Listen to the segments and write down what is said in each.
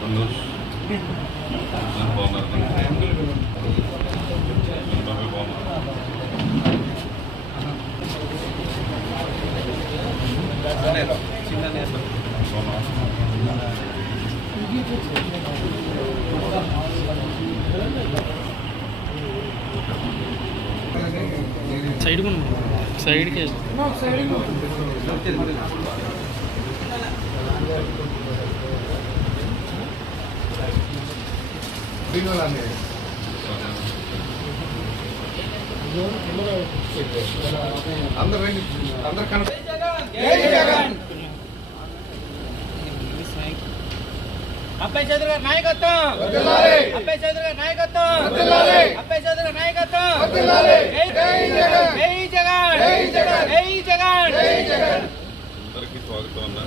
సంతోష్ నేను బాగున్నారు బాబాయ్ బాగున్నారు బాగున్నా సైడ్ సైడ్కి అందరు రండి అందరు కనప అబ్బాయి చౌదరి గారి నాయకత్వం అబ్బాయి చౌదరి గారి నాయకత్వం అబ్బాయి చౌదరి గారి నాయకత్వం జగన్. జగన్ జగన్. అందరికీ స్వాగతం అన్న.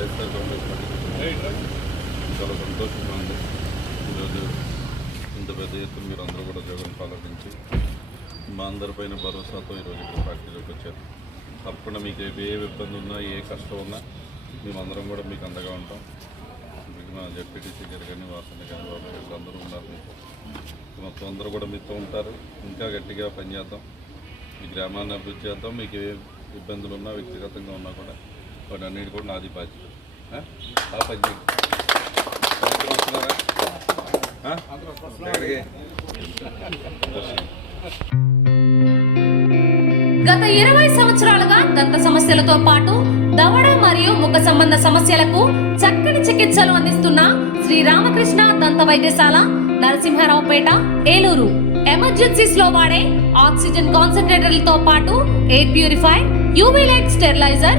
వైఎస్ఆర్ కాంగ్రెస్ పార్టీ చాలా సంతోషంగా ఉంది ఈరోజు ఇంత పెద్ద ఎత్తున మీరు అందరూ కూడా జగన్ ఆలోచించి మా అందరిపైన భరోసాతో ఈరోజు ఇక్కడ పార్టీలోకి వచ్చారు తప్పకుండా మీకు ఏ ఇబ్బంది ఉన్నా ఏ కష్టం ఉన్నా మేమందరం కూడా మీకు అండగా ఉంటాం మీకు మా జెడ్పీటీసీ గారు కానీ వాసన కానీ వాళ్ళు అందరూ ఉన్నారు మీకు మొత్తం అందరూ కూడా మీతో ఉంటారు ఇంకా గట్టిగా పనిచేద్దాం ఈ గ్రామాన్ని అభివృద్ధి చేద్దాం. మీకు ఏ ఇబ్బందులు ఉన్నా వ్యక్తిగతంగా ఉన్నా కూడా వాటి అన్నిటి కూడా నాది బాధ్యత. ఆ? గత ఇరవై సంవత్సరాలుగా దంత సమస్యలతో పాటు దవడ మరియు ముఖ సంబంధ సమస్యలకు చక్కని చికిత్సలు అందిస్తున్న శ్రీ రామకృష్ణ దంత వైద్యశాల నరసింహారావుపేట ఏలూరు. ఎమర్జెన్సీస్లో వాడే ఆక్సిజన్ కాన్సన్ట్రేటర్లతో పాటు air purify UV light steriliser